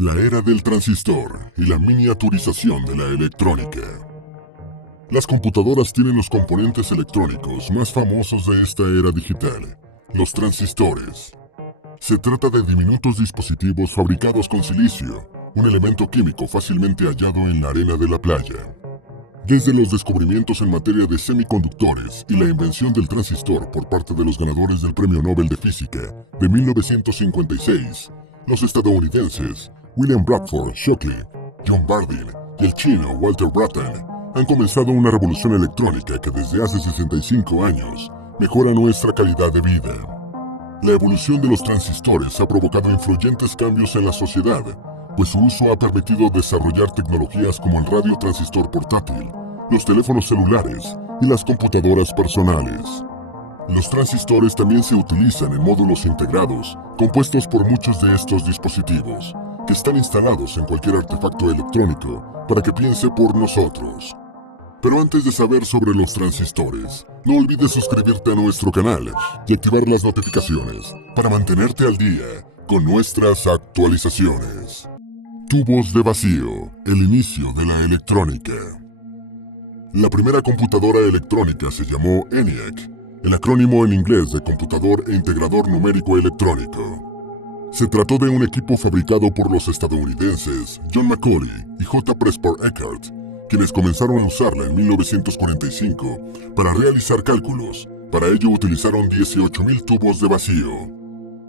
La era del transistor y la miniaturización de la electrónica. Las computadoras tienen los componentes electrónicos más famosos de esta era digital, los transistores. Se trata de diminutos dispositivos fabricados con silicio, un elemento químico fácilmente hallado en la arena de la playa. Desde los descubrimientos en materia de semiconductores y la invención del transistor por parte de los ganadores del Premio Nobel de Física de 1956, los estadounidenses William Bradford Shockley, John Bardeen y el chino Walter Brattain han comenzado una revolución electrónica que desde hace 65 años mejora nuestra calidad de vida. La evolución de los transistores ha provocado influyentes cambios en la sociedad, pues su uso ha permitido desarrollar tecnologías como el radiotransistor portátil, los teléfonos celulares y las computadoras personales. Los transistores también se utilizan en módulos integrados, compuestos por muchos de estos dispositivos, que están instalados en cualquier artefacto electrónico para que piense por nosotros. Pero antes de saber sobre los transistores, no olvides suscribirte a nuestro canal y activar las notificaciones para mantenerte al día con nuestras actualizaciones. Tubos de vacío, el inicio de la electrónica. La primera computadora electrónica se llamó ENIAC, el acrónimo en inglés de computador e integrador numérico electrónico. Se trató de un equipo fabricado por los estadounidenses John Macaulay y J. Presper Eckert, quienes comenzaron a usarla en 1945 para realizar cálculos. Para ello utilizaron 18.000 tubos de vacío.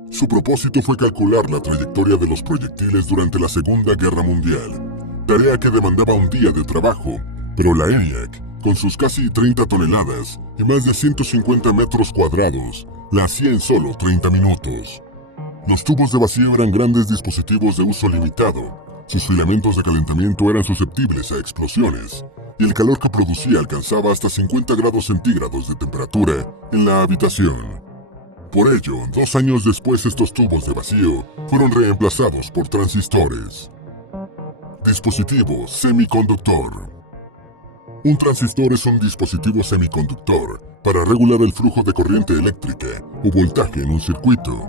Su propósito fue calcular la trayectoria de los proyectiles durante la Segunda Guerra Mundial, tarea que demandaba un día de trabajo, pero la ENIAC, con sus casi 30 toneladas y más de 150 metros cuadrados, la hacía en solo 30 minutos. Los tubos de vacío eran grandes dispositivos de uso limitado. Sus filamentos de calentamiento eran susceptibles a explosiones, y el calor que producía alcanzaba hasta 50 grados centígrados de temperatura en la habitación. Por ello, 2 años después estos tubos de vacío fueron reemplazados por transistores. Dispositivo semiconductor. Un transistor es un dispositivo semiconductor para regular el flujo de corriente eléctrica o voltaje en un circuito.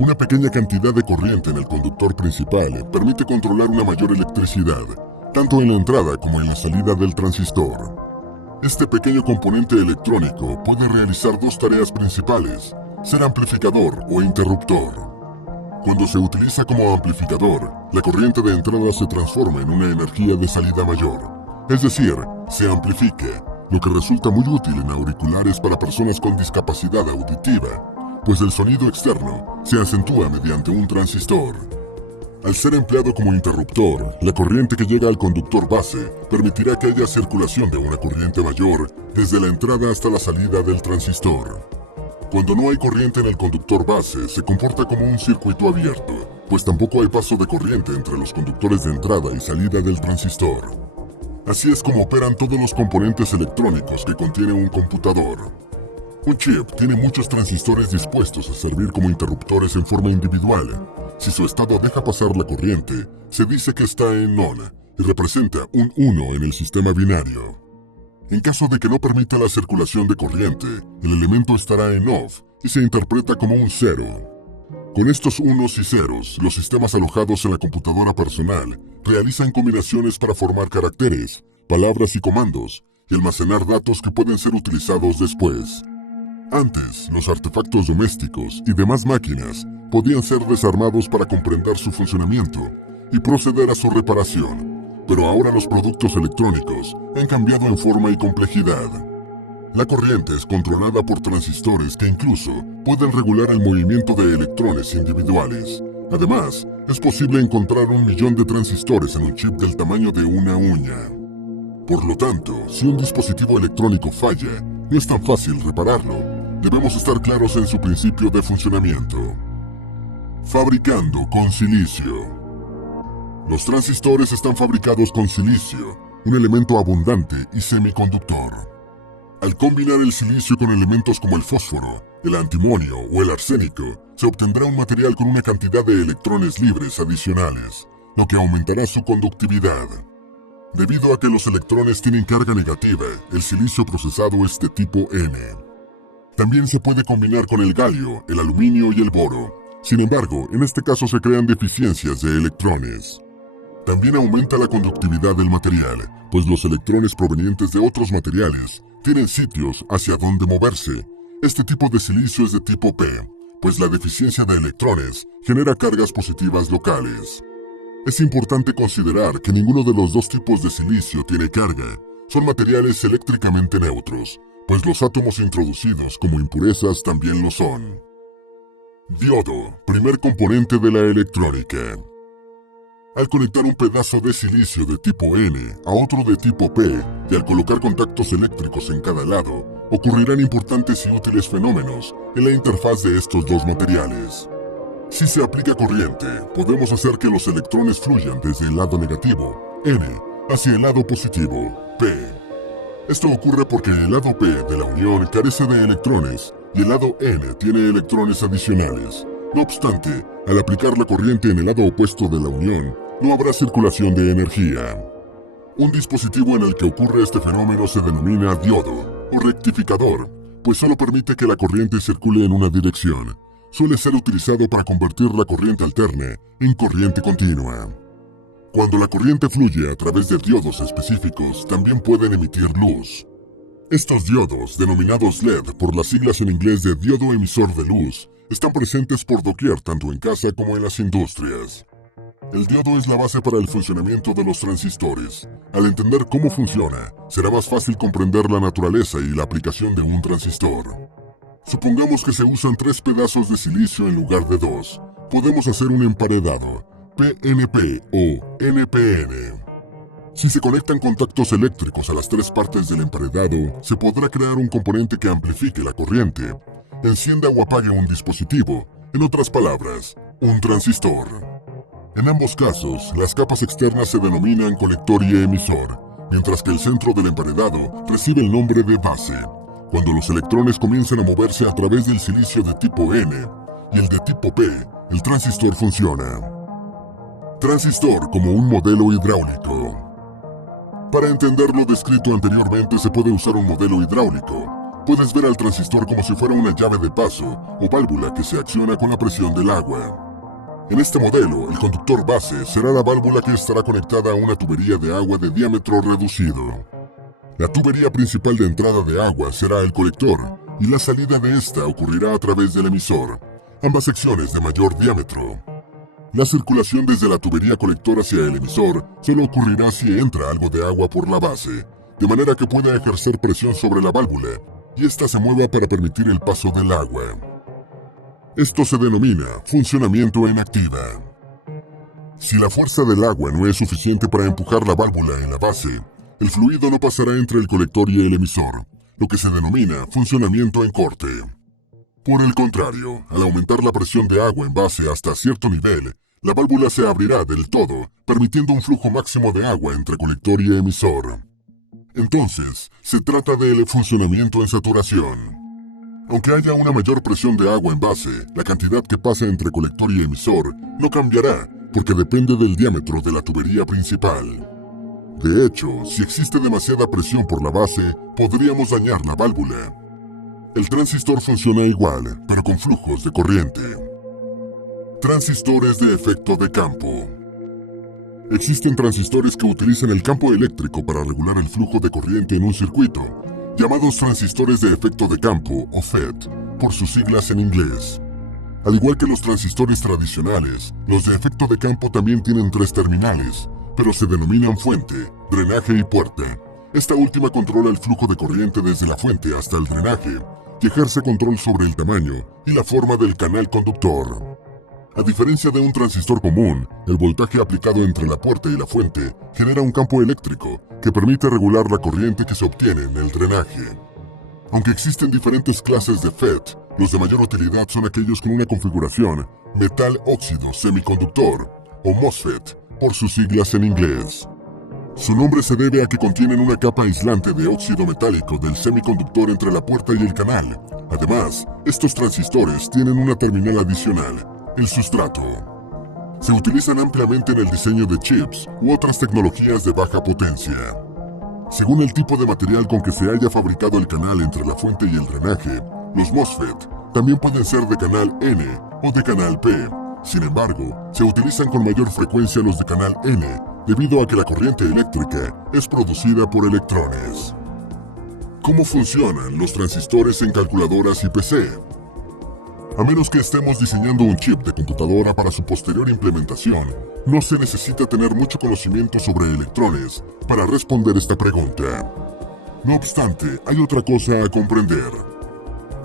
Una pequeña cantidad de corriente en el conductor principal permite controlar una mayor electricidad, tanto en la entrada como en la salida del transistor. Este pequeño componente electrónico puede realizar 2 tareas principales: ser amplificador o interruptor. Cuando se utiliza como amplificador, la corriente de entrada se transforma en una energía de salida mayor, es decir, se amplifica, lo que resulta muy útil en auriculares para personas con discapacidad auditiva, pues el sonido externo se acentúa mediante un transistor. Al ser empleado como interruptor, la corriente que llega al conductor base permitirá que haya circulación de una corriente mayor desde la entrada hasta la salida del transistor. Cuando no hay corriente en el conductor base, se comporta como un circuito abierto, pues tampoco hay paso de corriente entre los conductores de entrada y salida del transistor. Así es como operan todos los componentes electrónicos que contiene un computador. Un chip tiene muchos transistores dispuestos a servir como interruptores en forma individual. Si su estado deja pasar la corriente, se dice que está en on y representa un 1 en el sistema binario. En caso de que no permita la circulación de corriente, el elemento estará en off y se interpreta como un 0. Con estos unos y ceros, los sistemas alojados en la computadora personal realizan combinaciones para formar caracteres, palabras y comandos, y almacenar datos que pueden ser utilizados después. Antes, los artefactos domésticos y demás máquinas podían ser desarmados para comprender su funcionamiento y proceder a su reparación, pero ahora los productos electrónicos han cambiado en forma y complejidad. La corriente es controlada por transistores que incluso pueden regular el movimiento de electrones individuales. Además, es posible encontrar 1 millón de transistores en un chip del tamaño de una uña. Por lo tanto, si un dispositivo electrónico falla, no es tan fácil repararlo. Debemos estar claros en su principio de funcionamiento. Fabricando con silicio. Los transistores están fabricados con silicio, un elemento abundante y semiconductor. Al combinar el silicio con elementos como el fósforo, el antimonio o el arsénico, se obtendrá un material con una cantidad de electrones libres adicionales, lo que aumentará su conductividad. Debido a que los electrones tienen carga negativa, el silicio procesado es de tipo N. También se puede combinar con el galio, el aluminio y el boro, Sin embargo, en este caso se crean deficiencias de electrones. También aumenta la conductividad del material, pues los electrones provenientes de otros materiales tienen sitios hacia donde moverse. Este tipo de silicio es de tipo P, pues la deficiencia de electrones genera cargas positivas locales. Es importante considerar que ninguno de los dos tipos de silicio tiene carga. Son materiales eléctricamente neutros, pues los átomos introducidos como impurezas también lo son. Diodo, primer componente de la electrónica. Al conectar un pedazo de silicio de tipo N a otro de tipo P y al colocar contactos eléctricos en cada lado, ocurrirán importantes y útiles fenómenos en la interfaz de estos dos materiales. Si se aplica corriente, podemos hacer que los electrones fluyan desde el lado negativo, N, hacia el lado positivo, P. Esto ocurre porque el lado P de la unión carece de electrones y el lado N tiene electrones adicionales. No obstante, al aplicar la corriente en el lado opuesto de la unión, no habrá circulación de energía. Un dispositivo en el que ocurre este fenómeno se denomina diodo o rectificador, pues solo permite que la corriente circule en una dirección. Suele ser utilizado para convertir la corriente alterna en corriente continua. Cuando la corriente fluye a través de diodos específicos, también pueden emitir luz. Estos diodos, denominados LED por las siglas en inglés de diodo emisor de luz, están presentes por doquier tanto en casa como en las industrias. El diodo es la base para el funcionamiento de los transistores. Al entender cómo funciona, será más fácil comprender la naturaleza y la aplicación de un transistor. Supongamos que se usan 3 pedazos de silicio en lugar de 2. Podemos hacer un emparedado, PNP o NPN. Si se conectan contactos eléctricos a las 3 partes del emparedado, se podrá crear un componente que amplifique la corriente, encienda o apague un dispositivo, en otras palabras, un transistor. En ambos casos, las capas externas se denominan colector y emisor, mientras que el centro del emparedado recibe el nombre de base. Cuando los electrones comienzan a moverse a través del silicio de tipo N y el de tipo P, el transistor funciona. Transistor como un modelo hidráulico. Para entender lo descrito anteriormente se puede usar un modelo hidráulico. Puedes ver al transistor como si fuera una llave de paso o válvula que se acciona con la presión del agua. En este modelo, el conductor base será la válvula que estará conectada a una tubería de agua de diámetro reducido. La tubería principal de entrada de agua será el colector y la salida de esta ocurrirá a través del emisor, ambas secciones de mayor diámetro. La circulación desde la tubería colector hacia el emisor solo ocurrirá si entra algo de agua por la base, de manera que pueda ejercer presión sobre la válvula y ésta se mueva para permitir el paso del agua. Esto se denomina funcionamiento en activa. Si la fuerza del agua no es suficiente para empujar la válvula en la base, el fluido no pasará entre el colector y el emisor, lo que se denomina funcionamiento en corte. Por el contrario, al aumentar la presión de agua en base hasta cierto nivel, la válvula se abrirá del todo, permitiendo un flujo máximo de agua entre colector y emisor. Entonces, se trata del funcionamiento en saturación. Aunque haya una mayor presión de agua en base, la cantidad que pasa entre colector y emisor no cambiará, porque depende del diámetro de la tubería principal. De hecho, si existe demasiada presión por la base, podríamos dañar la válvula. El transistor funciona igual, pero con flujos de corriente. Transistores de efecto de campo. Existen transistores que utilizan el campo eléctrico para regular el flujo de corriente en un circuito, llamados transistores de efecto de campo o FET, por sus siglas en inglés. Al igual que los transistores tradicionales, los de efecto de campo también tienen 3 terminales, pero se denominan fuente, drenaje y puerta. Esta última controla el flujo de corriente desde la fuente hasta el drenaje y ejerce control sobre el tamaño y la forma del canal conductor. A diferencia de un transistor común, el voltaje aplicado entre la puerta y la fuente genera un campo eléctrico que permite regular la corriente que se obtiene en el drenaje. Aunque existen diferentes clases de FET, los de mayor utilidad son aquellos con una configuración metal óxido semiconductor o MOSFET, por sus siglas en inglés. Su nombre se debe a que contienen una capa aislante de óxido metálico del semiconductor entre la puerta y el canal. Además, estos transistores tienen una terminal adicional, el sustrato. Se utilizan ampliamente en el diseño de chips u otras tecnologías de baja potencia. Según el tipo de material con que se haya fabricado el canal entre la fuente y el drenaje, los MOSFET También pueden ser de canal N o de canal P. Sin embargo, se utilizan con mayor frecuencia los de canal N debido a que la corriente eléctrica es producida por electrones. ¿Cómo funcionan los transistores en calculadoras y PC? A menos que estemos diseñando un chip de computadora para su posterior implementación, no se necesita tener mucho conocimiento sobre electrones para responder esta pregunta. No obstante, hay otra cosa a comprender.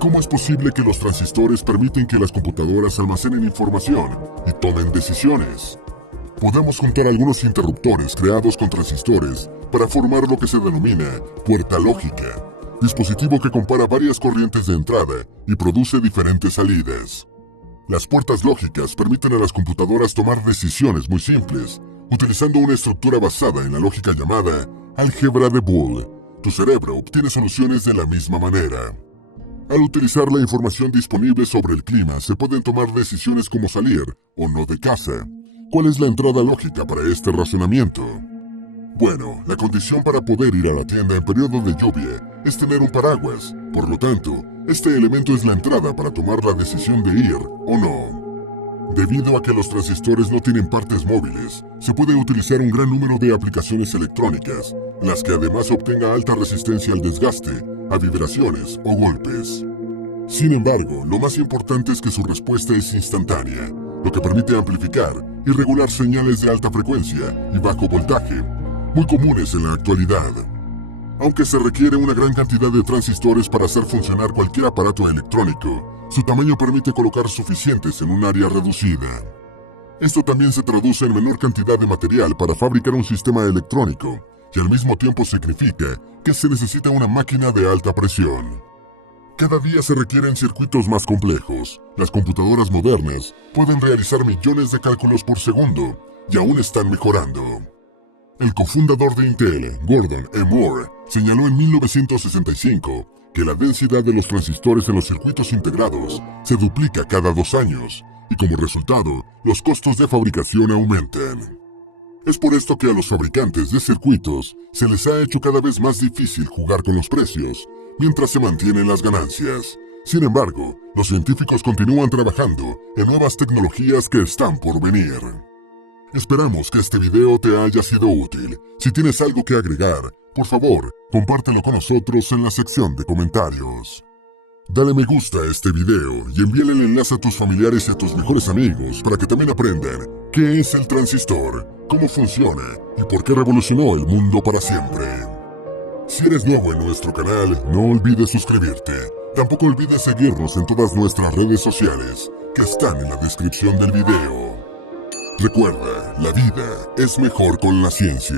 ¿Cómo es posible que los transistores permiten que las computadoras almacenen información y tomen decisiones? Podemos juntar algunos interruptores creados con transistores para formar lo que se denomina puerta lógica, dispositivo que compara varias corrientes de entrada y produce diferentes salidas. Las puertas lógicas permiten a las computadoras tomar decisiones muy simples, utilizando una estructura basada en la lógica llamada álgebra de Boole. Tu cerebro obtiene soluciones de la misma manera. Al utilizar la información disponible sobre el clima, se pueden tomar decisiones como salir o no de casa. ¿Cuál es la entrada lógica para este razonamiento? Bueno, la condición para poder ir a la tienda en periodo de lluvia es tener un paraguas. Por lo tanto, este elemento es la entrada para tomar la decisión de ir o no. Debido a que los transistores no tienen partes móviles, se puede utilizar un gran número de aplicaciones electrónicas, las que además obtenga alta resistencia al desgaste, a vibraciones o golpes. Sin embargo, lo más importante es que su respuesta es instantánea, lo que permite amplificar y regular señales de alta frecuencia y bajo voltaje, muy comunes en la actualidad. Aunque se requiere una gran cantidad de transistores para hacer funcionar cualquier aparato electrónico, su tamaño permite colocar suficientes en un área reducida. Esto también se traduce en menor cantidad de material para fabricar un sistema electrónico, y al mismo tiempo significa que se necesita una máquina de alta presión. Cada día se requieren circuitos más complejos. Las computadoras modernas pueden realizar millones de cálculos por segundo y aún están mejorando. El cofundador de Intel, Gordon E. Moore, señaló en 1965 que la densidad de los transistores en los circuitos integrados se duplica cada 2 años y como resultado, los costos de fabricación aumentan. Es por esto que a los fabricantes de circuitos se les ha hecho cada vez más difícil jugar con los precios, mientras se mantienen las ganancias. Sin embargo, los científicos continúan trabajando en nuevas tecnologías que están por venir. Esperamos que este video te haya sido útil. Si tienes algo que agregar, por favor, compártelo con nosotros en la sección de comentarios. Dale me gusta a este video y envíale el enlace a tus familiares y a tus mejores amigos para que también aprendan qué es el transistor, cómo funciona y por qué revolucionó el mundo para siempre. Si eres nuevo en nuestro canal, no olvides suscribirte. Tampoco olvides seguirnos en todas nuestras redes sociales, que están en la descripción del video. Recuerda, la vida es mejor con la ciencia.